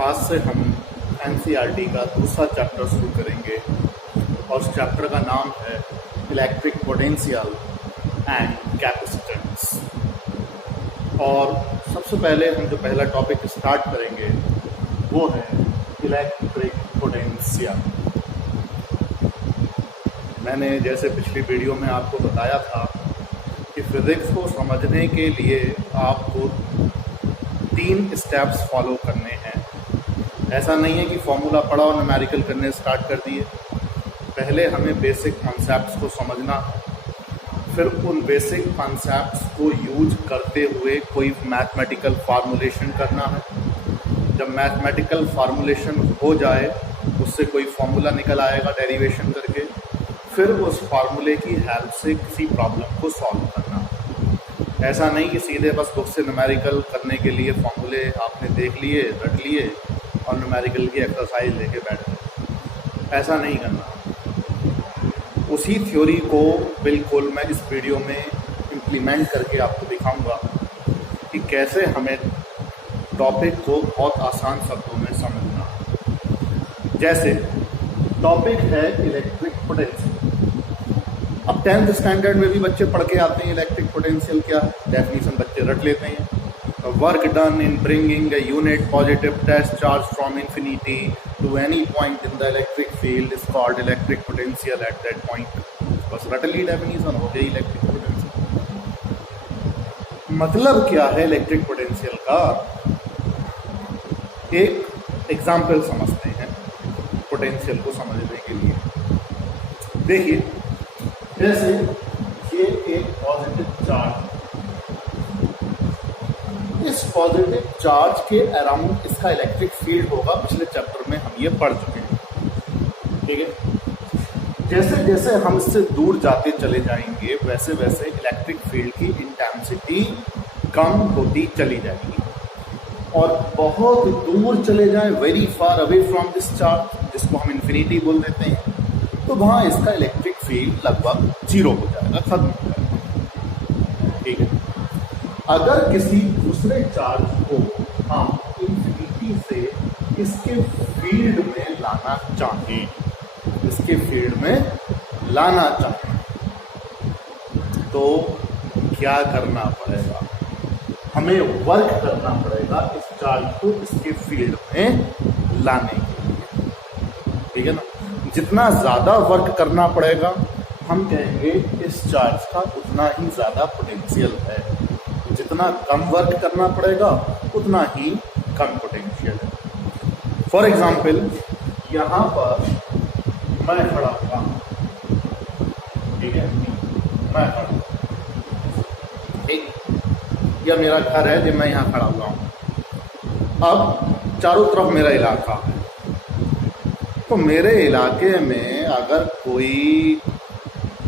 आज से हम एनसीईआरटी का दूसरा चैप्टर शुरू करेंगे और उस चैप्टर का नाम है इलेक्ट्रिक पोटेंशियल एंड कैपेसिटेंस। और सबसे पहले हम जो पहला टॉपिक स्टार्ट करेंगे वो है इलेक्ट्रिक पोटेंशियल। मैंने जैसे पिछली वीडियो में आपको बताया था कि फिज़िक्स को समझने के लिए आपको 3 स्टेप्स फॉलो करने हैं। ऐसा नहीं है कि फॉर्मूला पढ़ा और न्यूमेरिकल करने स्टार्ट कर दिए। पहले हमें बेसिक कॉन्सेप्ट्स को समझना है, फिर उन बेसिक कॉन्सेप्ट्स को यूज करते हुए कोई मैथमेटिकल फार्मूलेशन करना है। जब मैथमेटिकल फार्मूलेशन हो जाए, उससे कोई फॉर्मूला निकल आएगा डेरिवेशन करके, फिर उस फार्मूले की हेल्प से किसी प्रॉब्लम को सॉल्व करना है। ऐसा नहीं कि सीधे बस बुक से न्यूमेरिकल करने के लिए फॉर्मूले आपने देख लिए, रट लिए और न्यूमेरिकल की एक्सरसाइज लेके बैठ गए। ऐसा नहीं करना। उसी थ्योरी को बिल्कुल मैं इस वीडियो में इम्प्लीमेंट करके आपको दिखाऊंगा कि कैसे हमें टॉपिक को बहुत आसान शब्दों में समझना। जैसे टॉपिक है इलेक्ट्रिक पोटेंशियल। अब 10th स्टैंडर्ड में भी बच्चे पढ़ के आते हैं इलेक्ट्रिक पोटेंशियल क्या है, डेफिनेशन बच्चे रट लेते हैं। Work done in bringing a unit positive test charge from infinity to any point in the electric field is called electric potential at that point. बस रट ली डेफिनेशन, हो गई इलेक्ट्रिक पोटेंशियल। मतलब क्या है इलेक्ट्रिक पोटेंशियल का, एक एग्जाम्पल समझते हैं पोटेंशियल को समझने के लिए। देखिए, जैसे ये एक पॉजिटिव चार्ज, इस पॉजिटिव चार्ज के अराउंड इसका इलेक्ट्रिक फील्ड होगा। पिछले चैप्टर में हम ये पढ़ चुके हैं, ठीक है। जैसे जैसे हम इससे दूर जाते चले जाएंगे, वैसे वैसे इलेक्ट्रिक फील्ड की इंटेंसिटी कम होती चली जाएगी और बहुत दूर चले जाए, very far away from this charge, जिसको हम इन्फिनिटी बोल देते हैं, तो वहां इसका इलेक्ट्रिक फील्ड लगभग 0 हो जाएगा, खत्म हो जाएगा, ठीक है। अगर किसी दूसरे चार्ज को हम इन्फिनिटी से इसके फील्ड में लाना चाहें, इसके फील्ड में लाना चाहें, तो क्या करना पड़ेगा? हमें वर्क करना पड़ेगा इस चार्ज को इसके फील्ड में लाने के लिए, ठीक है ना। जितना ज़्यादा वर्क करना पड़ेगा, हम कहेंगे इस चार्ज का उतना ही ज़्यादा पोटेंशियल है। जितना कम वर्क करना पड़ेगा, उतना ही कम पोटेंशियल है। फॉर एग्जाम्पल, यहाँ पर मैं खड़ा हुआ, ठीक है, मैं खड़ा, ठीक, यह मेरा घर है जब मैं यहाँ खड़ा हुआ हूँ। अब चारों तरफ मेरा इलाका है, तो मेरे इलाके में अगर कोई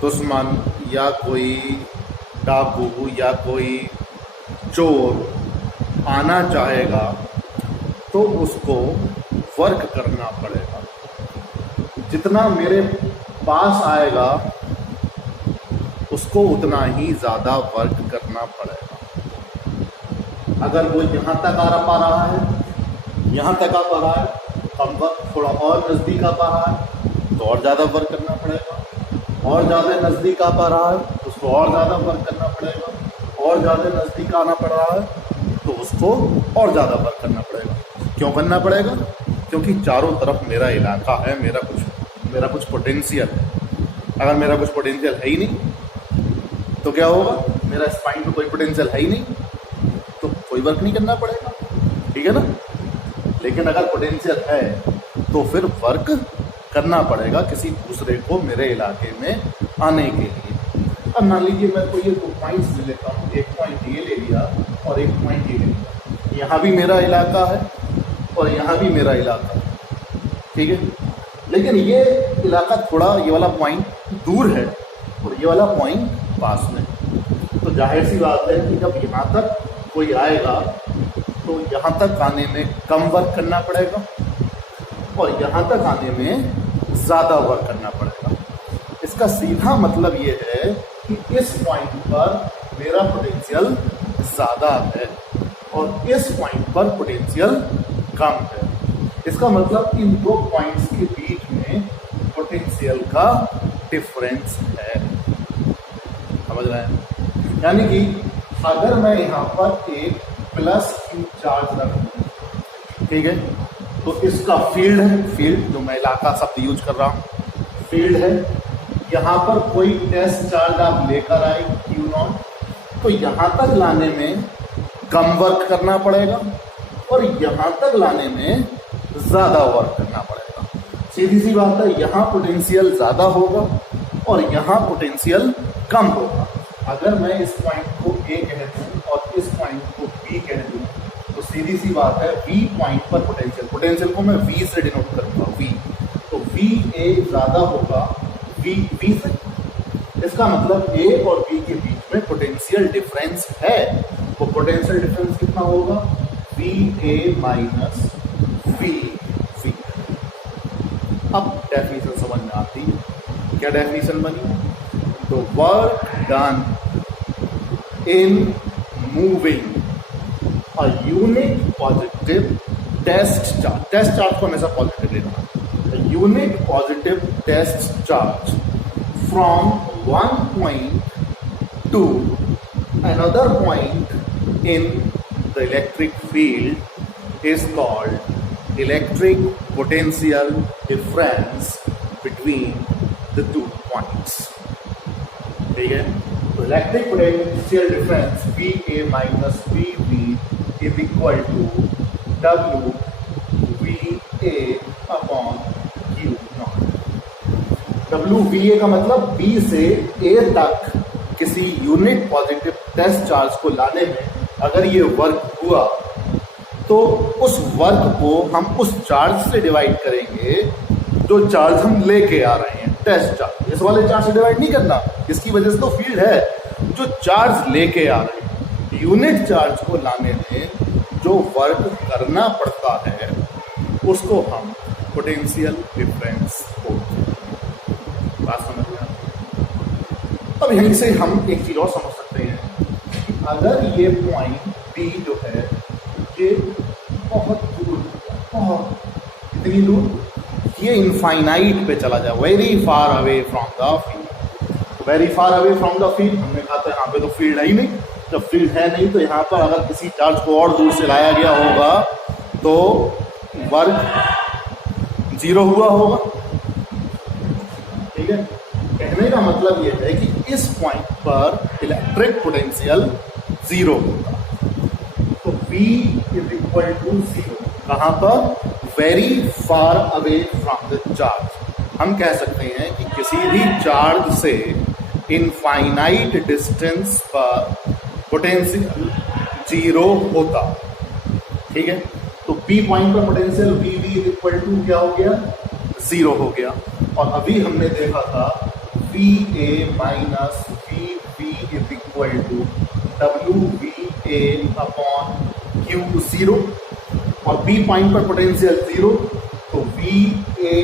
दुश्मन या कोई डाकू या कोई चोर आना चाहेगा, तो उसको वर्क करना पड़ेगा। जितना मेरे पास आएगा, उसको उतना ही ज़्यादा वर्क करना पड़ेगा। अगर वो यहाँ तक आ रहा है, यहाँ तक आ पा रहा है, कम वर्क, थोड़ा और नज़दीक आ पा रहा है तो और ज़्यादा वर्क करना पड़ेगा, और ज़्यादा नज़दीक आ पा रहा है तो उसको और ज़्यादा वर्क करना पड़ेगा, और ज़्यादा नज़दीक आना पड़ रहा है तो उसको और ज़्यादा वर्क करना पड़ेगा। क्यों करना पड़ेगा? क्योंकि चारों तरफ मेरा इलाका है, मेरा कुछ पोटेंशियल है। अगर मेरा कुछ पोटेंशियल है ही नहीं तो क्या होगा? मेरा स्पाइन पे कोई पोटेंशियल है ही नहीं, तो कोई वर्क नहीं करना पड़ेगा, ठीक है ना। लेकिन अगर पोटेंशियल है तो फिर वर्क करना पड़ेगा किसी दूसरे को मेरे इलाके में आने के लिए। अब मान लीजिए मैं कोई 2 पॉइंट्स ले लेता हूँ, एक पॉइंट ये ले लिया और एक पॉइंट ये ले लिया। यहाँ भी मेरा इलाका है और यहाँ भी मेरा इलाका है, ठीक है। लेकिन ये इलाका थोड़ा, ये वाला पॉइंट दूर है और ये वाला पॉइंट पास में, तो जाहिर सी बात है कि जब यहाँ तक कोई आएगा तो यहाँ तक आने में कम वर्क करना पड़ेगा और यहाँ तक आने में ज़्यादा वर्क करना पड़ेगा। इसका सीधा मतलब ये है कि इस पॉइंट पर मेरा पोटेंशियल ज़्यादा है और इस पॉइंट पर पोटेंशियल कम है। इसका मतलब इन दो पॉइंट्स के बीच में पोटेंशियल का डिफरेंस है। समझ रहे हैं? यानी कि अगर मैं यहाँ पर एक प्लस क्यू चार्ज रखूँ, ठीक है, तो इसका फील्ड है, फील्ड जो मैं इलाका शब्द यूज कर रहा हूँ, फील्ड है। यहाँ पर कोई टेस्ट चार्ज आप लेकर आए क्यू नॉट, तो यहाँ तक लाने में कम वर्क करना पड़ेगा और यहाँ तक लाने में ज़्यादा वर्क करना पड़ेगा। सीधी सी बात है, यहाँ पोटेंशियल ज़्यादा होगा और यहाँ पोटेंशियल कम होगा। अगर मैं इस पॉइंट को ए कह दूँ और इस पॉइंट को बी कह दूँ, तो सीधी सी बात है, वी पॉइंट पर पोटेंशियल को मैं वी से डिनोट करूँगा, वी। तो वी ए ज़्यादा होगा वी से। इसका मतलब ए और बी के बीच में पोटेंशियल डिफरेंस है। तो पोटेंशियल डिफरेंस कितना होगा? V A minus V. अब डेफिनेशन समझ में आती है। क्या डेफिनेशन बनी? तो work done in moving a unit positive test charge को हमेशा पॉजिटिव लेना। Unit positive test charge from one point to another point in the electric field is called electric potential difference between the 2 points. ठीक है? तो electric potential difference VA minus VB is equal to WVA upon Q naught. WVA का मतलब B से A तक किसी unit positive test charge को लाने में अगर ये वर्क हुआ, तो उस वर्क को हम उस चार्ज से डिवाइड करेंगे जो चार्ज हम लेके आ रहे हैं, टेस्ट चार्ज। इस वाले चार्ज से डिवाइड नहीं करना, इसकी वजह से तो फील्ड है। जो चार्ज लेके आ रहे हैं, यूनिट चार्ज को लाने में जो वर्क करना पड़ता है, उसको हम पोटेंशियल डिफरेंस बोलते हैं। बात समझ में आती है? अब यहीं से हम एक चीज और समझ सकते हैं कि अगर ये पॉइंट बी जो है ये बहुत दूर, बहुत इतनी दूर, ये इनफाइनाइट पे चला जाए, very far away from the field, very far away from the field. हमने कहा था यहाँ पे तो फील्ड है ही नहीं। जब फील्ड है नहीं तो यहाँ पर अगर किसी चार्ज को और दूर से लाया गया होगा तो वर्क जीरो हुआ होगा। ठीक है? कहने का मतलब यह है कि इस पॉइंट पर इलेक्ट्रिक पोटेंशियल जीरो होगा। तो V is equal to zero. कहां पर? Very far away from the charge. हम कह सकते हैं कि किसी भी चार्ज से इनफाइनाइट डिस्टेंस पर पोटेंशियल जीरो होता। ठीक है? तो B पॉइंट पर potential VB is equal to क्या हो गया? जीरो हो गया। और अभी हमने देखा था VA minus VB is equal to WVA upon Q0। और B पॉइंट पर पोटेंशियल जीरो, तो VA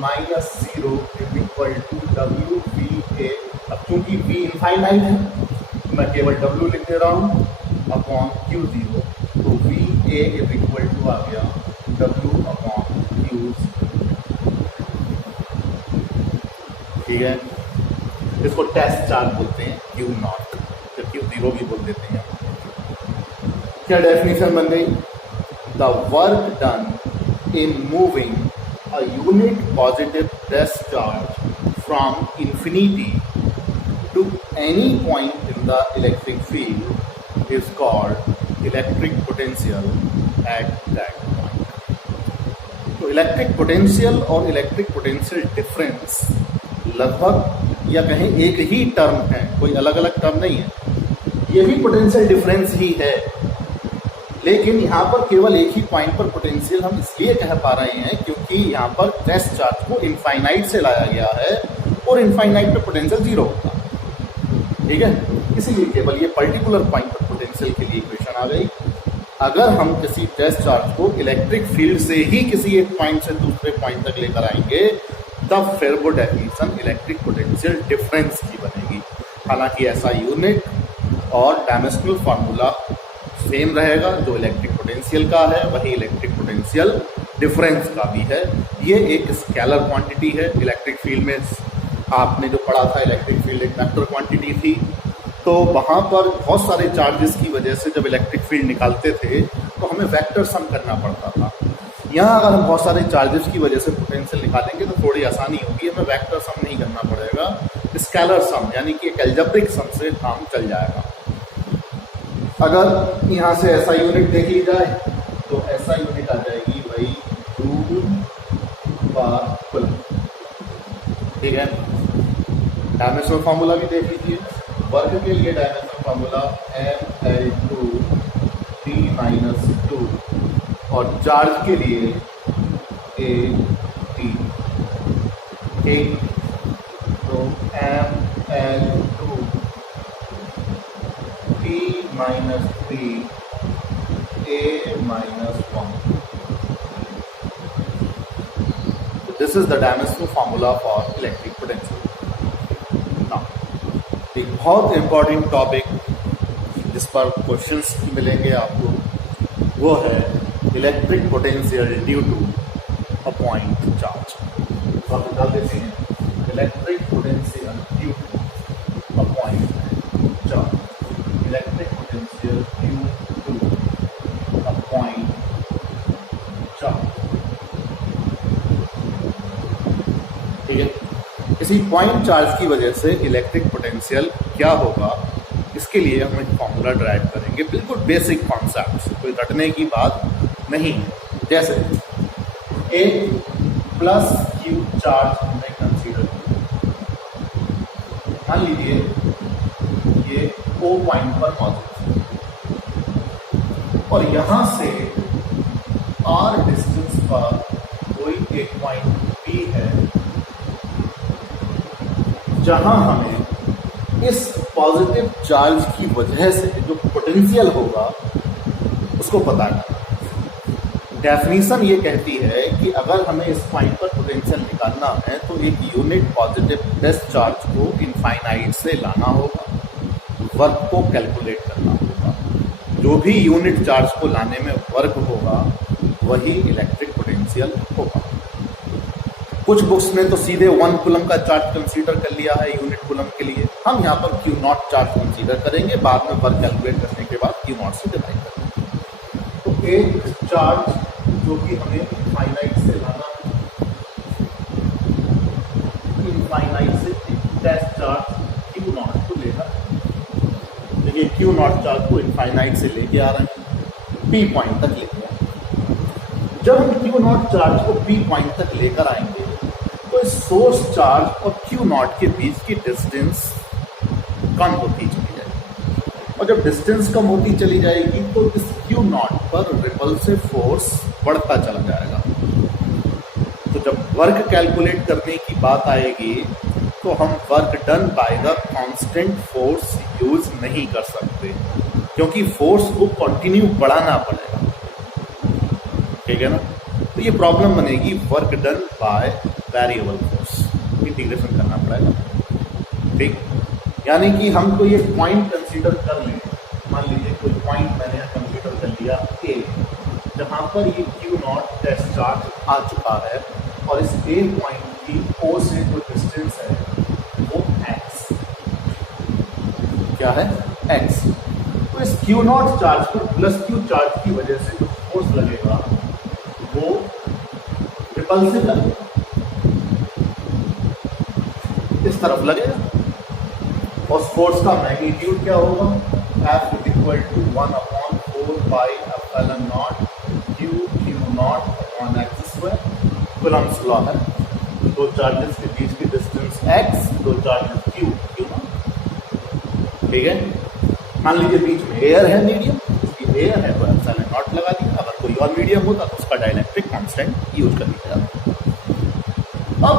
minus zero is equal to WVA। अब क्योंकि V इनफाइनाइट है, मैं केवल W लिख दे रहा हूं अपॉन Q0। तो VA इज इक्वल टू आ गया W अपॉन Q0। ठीक है? इसको टेस्ट चार्ज बोलते हैं Q नॉट, या Q0 भी बोल देते हैं। क्या डेफिनेशन बन गई? The work done in moving a unit positive test charge from infinity to any point in the electric field is called electric potential at that point. तो इलेक्ट्रिक पोटेंशियल और इलेक्ट्रिक पोटेंशियल डिफरेंस लगभग या कहें एक ही term है, कोई अलग अलग टर्म नहीं है। ये भी पोटेंशियल डिफरेंस ही है, लेकिन यहाँ पर केवल एक ही पॉइंट पर पोटेंशियल हम इसलिए कह पा रहे हैं क्योंकि यहाँ पर टेस्ट चार्ज को इनफाइनाइट से लाया गया है और इनफाइनाइट पे पोटेंशियल जीरो होता है। ठीक है? इसीलिए केवल ये पर्टिकुलर पॉइंट पर पोटेंशियल के लिए इक्वेशन आ गई। अगर हम किसी टेस्ट चार्ज को इलेक्ट्रिक फील्ड से ही किसी एक पॉइंट से दूसरे पॉइंट तक लेकर आएंगे, तब फिर वो डेफिनेशन इलेक्ट्रिक पोटेंशियल डिफरेंस की बनेगी। हालांकि ऐसा यूनिट और डायमेंशनल फार्मूला सेम रहेगा, जो इलेक्ट्रिक पोटेंशियल का है वही इलेक्ट्रिक पोटेंशियल डिफरेंस का भी है। ये एक स्केलर क्वांटिटी है। इलेक्ट्रिक फील्ड में आपने जो पढ़ा था, इलेक्ट्रिक फील्ड एक वेक्टर क्वांटिटी थी, तो वहाँ पर बहुत सारे चार्जेस की वजह से जब इलेक्ट्रिक फील्ड निकालते थे तो हमें वेक्टर सम करना पड़ता था। यहाँ अगर हम बहुत सारे चार्जेस की वजह से पोटेंशियल निकालेंगे तो थोड़ी आसानी होगी, हमें वेक्टर सम नहीं करना पड़ेगा, स्केलर सम यानी कि एक एल्जेब्रिक सम से काम चल जाएगा। अगर यहाँ से ऐसा यूनिट देख ली जाए तो ऐसा यूनिट आ जाएगी वही जूल पर कूलम। ठीक है, डायमेंशनल फार्मूला भी देख लीजिए। वर्क के लिए डायमेंशनल फार्मूला mL2 T-2 और चार्ज के लिए AT। ठीक, तो mL2 T-3 A-1। This is the dimensional formula for electric potential. Now, एक बहुत इम्पॉर्टेंट टॉपिक जिस पर क्वेश्चंस मिलेंगे आपको, वो है electric potential due to a point charge. तो आप निकाल देते हैं electric potential due to a point charge. Electric potential due to a point charge. ठीक है, किसी पॉइंट चार्ज की वजह से इलेक्ट्रिक पोटेंशियल क्या होगा, इसके लिए हम एक फॉर्मूला ड्राइव करेंगे। बिल्कुल बेसिक कॉन्सेप्ट, कोई रटने की बात नहीं है। जैसे एक प्लस क्यू चार्ज हमने कंसीडर किया, मान लीजिए ये O पॉइंट पर मौजूद है और यहां से R डिस्टेंस पर कोई एक पॉइंट P है जहां हमें इस पॉजिटिव चार्ज की वजह से जो पोटेंशियल होगा उसको पता करना। डेफिनेशन ये कहती है कि अगर हमें इस पॉइंट पर पोटेंशियल निकालना है तो एक यूनिट पॉजिटिव डिस्चार्ज को इनफाइनाइट से लाना होगा, वर्क को कैलकुलेट करना होगा। जो भी यूनिट चार्ज को लाने में वर्क होगा वही इलेक्ट्रिक पोटेंशियल होगा। कुछ बुक्स ने तो सीधे 1 कूलम का चार्ज कंसीडर कर लिया है यूनिट कूलम के लिए। हम यहाँ पर Q0 चार्ज कंसीडर करेंगे, बाद में वर्क कैलकुलेट करने के बाद Q0 से डिवाइड करेंगे। तो एक चार्ज जो कि हमें इनफाइनाइट से लाना, इनफाइनाइट से टेस्ट चार्ज Q0 को लेना। देखिए Q0 चार्ज को इनफाइनाइट से लेके आ रहे हैं, P पॉइंट तक लेके आए। जब हम Q0 चार्ज को P पॉइंट तक लेकर आएंगे तो इस सोर्स चार्ज और Q0 के बीच की डिस्टेंस कम होती चली जाएगी और जब डिस्टेंस कम होती चली जाएगी तो इस Q0 पर रिपल्सिव फोर्स बढ़ता चला जाएगा। तो जब वर्क कैलकुलेट करने की बात आएगी तो हम work done by the constant force use नहीं कर सकते, क्योंकि फोर्स को कंटिन्यू बढ़ाना पड़ेगा। ठीक है ना, तो ये प्रॉब्लम बनेगी work done by variable force, integration करना पड़ेगा। ठीक, यानी कि हम कोई एक पॉइंट कंसीडर कर लें, मान लीजिए कोई पॉइंट मैंने कंसीडर कर लिया A, जहाँ पर ये Q0 टेस्ट चार्ज आ चुका है और इस A पॉइंट की O से जो डिस्टेंस है वो x, क्या है x। तो इस Q0 चार्ज पर प्लस Q चार्ज की वजह से जो फोर्स लगेगा वो रिपल्सिव लगेगा, इस तरफ लगेगा। और फोर्स का मैग्नीट्यूड क्या होगा, F = 1/4πε0 Q0 x²। Coulomb's law है, दो चार्जेस के बीच की डिस्टेंस x, दो चार्जेस Q0। ठीक है, मान लीजिए बीच में एयर है, मीडियम, एयर है तो ε0 लगा दिया। अगर कोई और मीडियम होता तो उसका डाइलेक्ट्रिक कांस्टेंट यूज कर लिया जाता। अब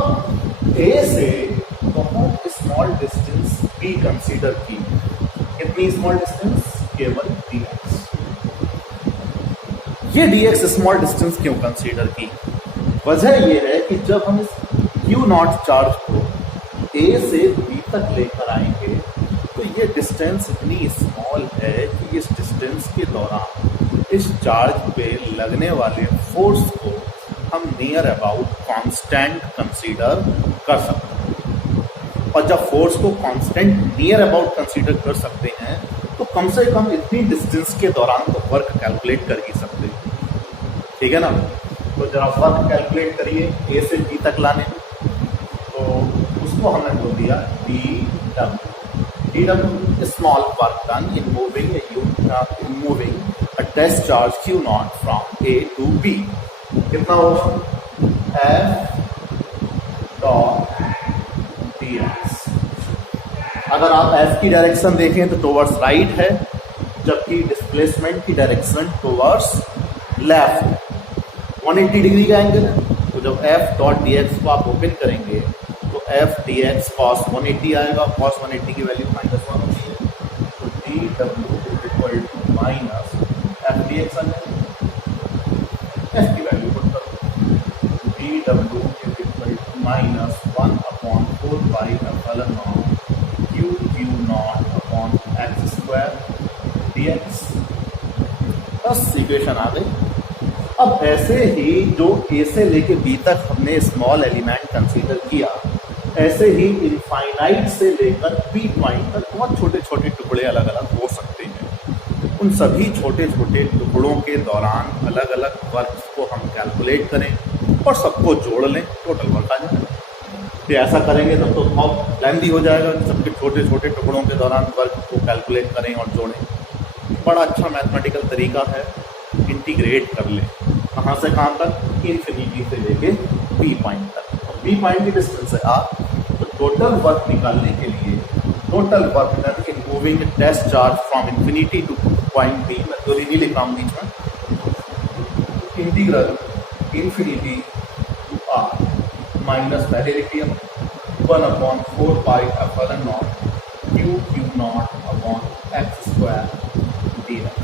A से बहुत स्मॉल डिस्टेंस B कंसीडर की। कितनी स्मॉल डिस्टेंस, केवल dx। ये dx स्मॉल डिस्टेंस क्यों कंसीडर की, वजह ये है कि जब हम इस Q0 चार्ज को A से B तक लेकर आएंगे तो ये डिस्टेंस इतनी स्मॉल है कि इस डिस्टेंस डिस्टेंस के दौरान इस चार्ज पे लगने वाले फोर्स को हम नियर अबाउट कांस्टेंट कंसीडर कर सकते हैं। और जब फोर्स को कांस्टेंट नियर अबाउट कंसीडर कर सकते हैं तो कम से कम इतनी डिस्टेंस के दौरान तो वर्क कैलकुलेट कर ही सकते हैं, ठीक है ना। तो जरा वर्क कैलकुलेट करिए ए से बी तक लाने में, तो उसको हमने बोल दिया dw small work done in moving a test charge Q not from A to B। कितना होगा F डॉट dx। अगर आप F की डायरेक्शन देखें तो टुवर्ड्स राइट है, जबकि डिस्प्लेसमेंट की डायरेक्शन टुवर्ड्स लेफ्ट। 180 डिग्री का एंगल है, तो जब F डॉट dx को आप ओपन करेंगे तो F dx cos 180 आएगा। cos 180 की वैल्यू -1 होती है, तो dw = माइनस F dx आ जाएगा। F की वैल्यू पुट करो, dw = minus 1/4 pi epsilon not q not upon x square dx। बस इक्वेशन आ गई। अब ऐसे ही जो A से लेके B तक हमने स्मॉल एलिमेंट कंसीडर किया, ऐसे ही इनफाइनाइट से लेकर B पॉइंट तक बहुत छोटे छोटे टुकड़े अलग अलग हो सकते हैं। उन सभी छोटे छोटे टुकड़ों के दौरान अलग अलग वर्क को हम कैलकुलेट करें और सबको जोड़ लें, टोटल वर्क आ जाएगा। तो ऐसा करेंगे तब तो बहुत लेंदी हो जाएगा, सबके छोटे छोटे टुकड़ों के दौरान वर्क को कैलकुलेट करें और जोड़ें। बड़ा अच्छा मैथमेटिकल तरीका है, इंटीग्रेट कर लें। कहाँ से कहाँ तक? इन्फिनिटी से लेके बी पॉइंट तक। बी पॉइंट की डिस्टेंस है आर, तो टोटल वर्क निकालने के लिए total work done in moving test charge from infinity to point B, मैं तो नहीं लिख रहा हूँ बीच में, integral infinity to R minus पहले लिख दिया 1/4 pi epsilon not q not upon x square dx।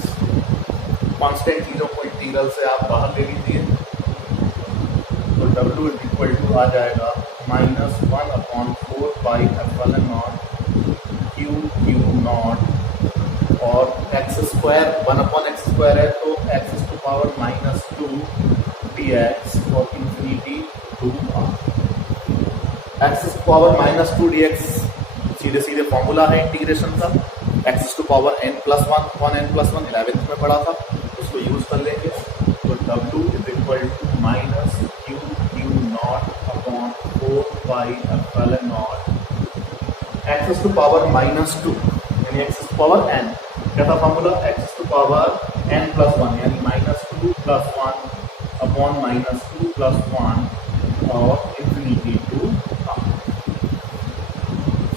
Constant चीज़ों को इंटीग्रल से आप बाहर ले लीजिए, तो W = आ जाएगा -1/4 pi epsilon not q not और x स्क्वायर 1/x स्क्वायर है, तो x⁻² dx और infinity to r। x⁻² dx सीधे सीधे फॉर्मूला है इंटीग्रेशन का, x⁻n+1 n+1 11th में पढ़ा था, उसको यूज कर लेंगे। तो W = -q not upon 4 pi epsilon not x⁻² यानी x⁻n, क्या था फॉर्मूला? x⁻n+1 यानी -2 + 1 अपॉन -2 + 1 और इन्फिनिटी टू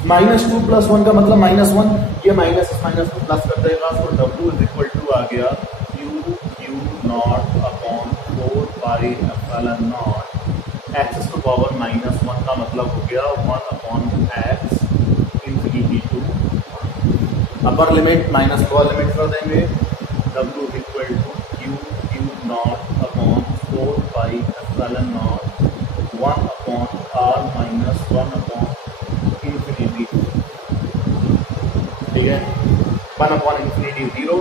-2 + 1 का मतलब -1, ये माइनस माइनस को प्लस कर देगा, तो W = आ गया q not upon 4 pi epsilon not x⁻−1 का मतलब हो गया 1/x infinity to upper limit minus lower limit कर देंगे। W = q not upon 4 pi epsilon not 1/r - 1/∞, ठीक है, 1/∞ 0,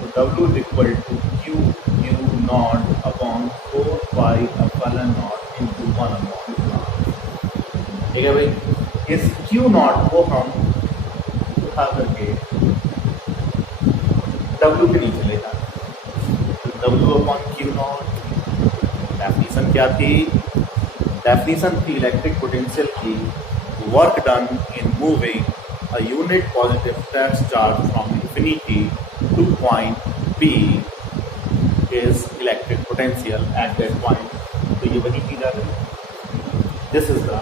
तो W = q not upon 4 pi epsilon not into 1/r। ठीक है भाई, इस q नॉट को हम उठा करके W के नीचे ले जाए, तो W/q नॉट डेफिनेशन क्या थी? डेफिनेशन थी इलेक्ट्रिक पोटेंशियल की, work done in moving a unit positive test charge from infinity to point B is electric potential at that point। तो ये वही चीज आ गई। This is the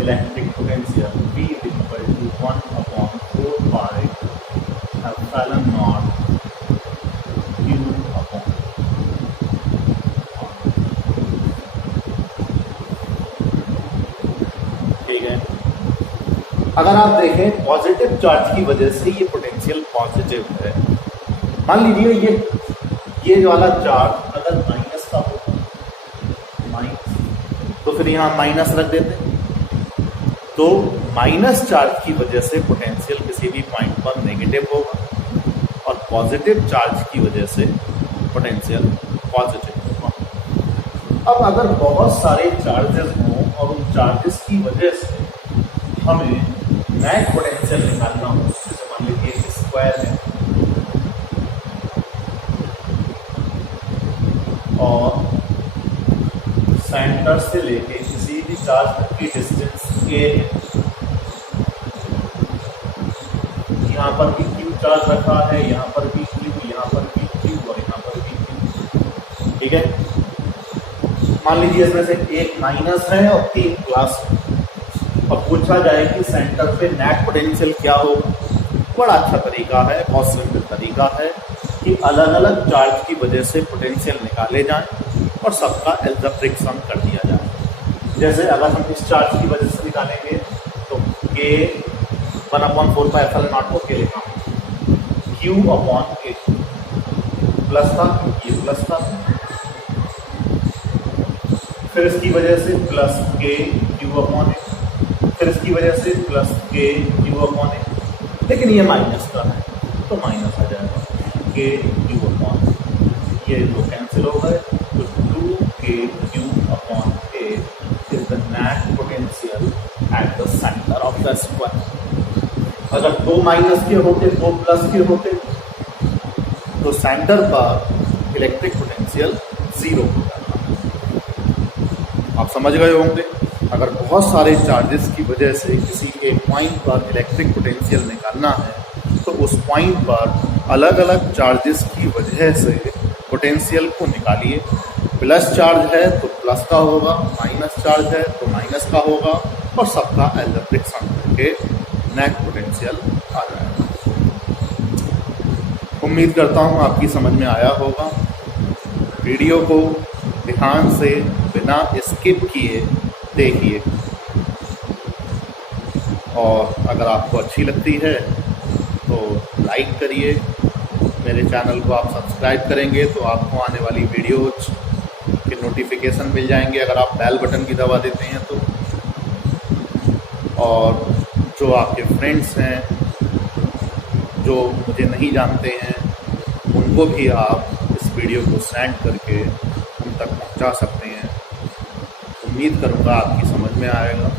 electric potential B = 1/4 pi epsilon naught q upon। ठीक है, अगर आप देखें पॉजिटिव चार्ज की वजह से ये पोटेंशियल पॉजिटिव है। मान लीजिए ये वाला चार्ज अगर माइनस का होता, माइनस, तो फिर यहाँ माइनस रख देते। तो माइनस चार्ज की वजह से पोटेंशियल किसी भी पॉइंट पर नेगेटिव होगा और पॉजिटिव चार्ज की वजह से पोटेंशियल पॉजिटिव होगा। अब अगर बहुत सारे चार्जेस हों और उन चार्जेस की वजह से हमें नेट पोटेंशियल निकालना हो, जैसे मान लीजिए एक स्क्वायर है और सेंटर से लेके किसी भी चार्ज तक की डिस्टेंस a है, यहाँ पर भी q चार्ज रखा है, यहाँ पर भी q, यहाँ पर भी q और यहाँ पर भी q, ठीक है। मान लीजिए इसमें से एक माइनस है और 3 प्लस है, और पूछा जाए कि सेंटर पे नेट पोटेंशियल क्या होगा। बड़ा अच्छा तरीका है, बहुत सिंपल तरीका है कि अलग अलग चार्ज की वजह से पोटेंशियल निकाले जाएं और सबका एल्जेब्रिक सम कर दिया जाए। जैसे अगर हम इस चार्ज की वजह से निकालेंगे तो k 1/4πε0 को k लिखा q/a प्लस था, ये प्लस था, फिर इसकी वजह से प्लस k q/a, फिर इसकी वजह से प्लस k q/a, लेकिन ये माइनस का है तो माइनस आ जाएगा k q/a, ये दो कैंसिल हो गए, तो 2k q/a is the net potential at the centre of the square. अगर दो माइनस के होते, दो प्लस के होते तो सेंटर पर इलेक्ट्रिक पोटेंशियल 0 हो जाता। आप समझ गए होंगे। अगर बहुत सारे चार्जेस की वजह से किसी एक पॉइंट पर इलेक्ट्रिक पोटेंशियल निकालना है तो उस पॉइंट पर अलग अलग चार्जेस की वजह से पोटेंशियल को निकालिए। प्लस चार्ज है तो प्लस का होगा, माइनस चार्ज है तो माइनस का होगा, और सबका एल्जेब्रिक सम करके नेट पोटेंशियल आ जाएगा। उम्मीद करता हूँ आपकी समझ में आया होगा। वीडियो को ध्यान से बिना स्किप किए देखिए, और अगर आपको अच्छी लगती है तो लाइक करिए। मेरे चैनल को आप सब्सक्राइब करेंगे तो आपको आने वाली वीडियोज के नोटिफिकेशन मिल जाएंगे अगर आप बेल बटन की दबा देते हैं तो। और जो आपके फ्रेंड्स हैं जो मुझे नहीं जानते हैं उनको भी आप इस वीडियो को सेंड करके उन तक पहुंचा सकते हैं। उम्मीद करूंगा आपकी समझ में आएगा।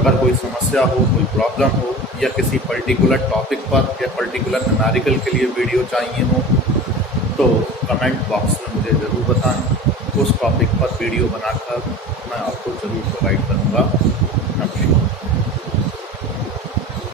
अगर कोई समस्या हो, कोई प्रॉब्लम हो, या किसी पर्टिकुलर टॉपिक पर या पर्टिकुलर न्यूमेरिकल के लिए वीडियो चाहिए हो तो कमेंट बॉक्स में मुझे ज़रूर बताएं। उस टॉपिक पर वीडियो बनाकर मैं आपको ज़रूर प्रोवाइड करूँगा। नमस्कार।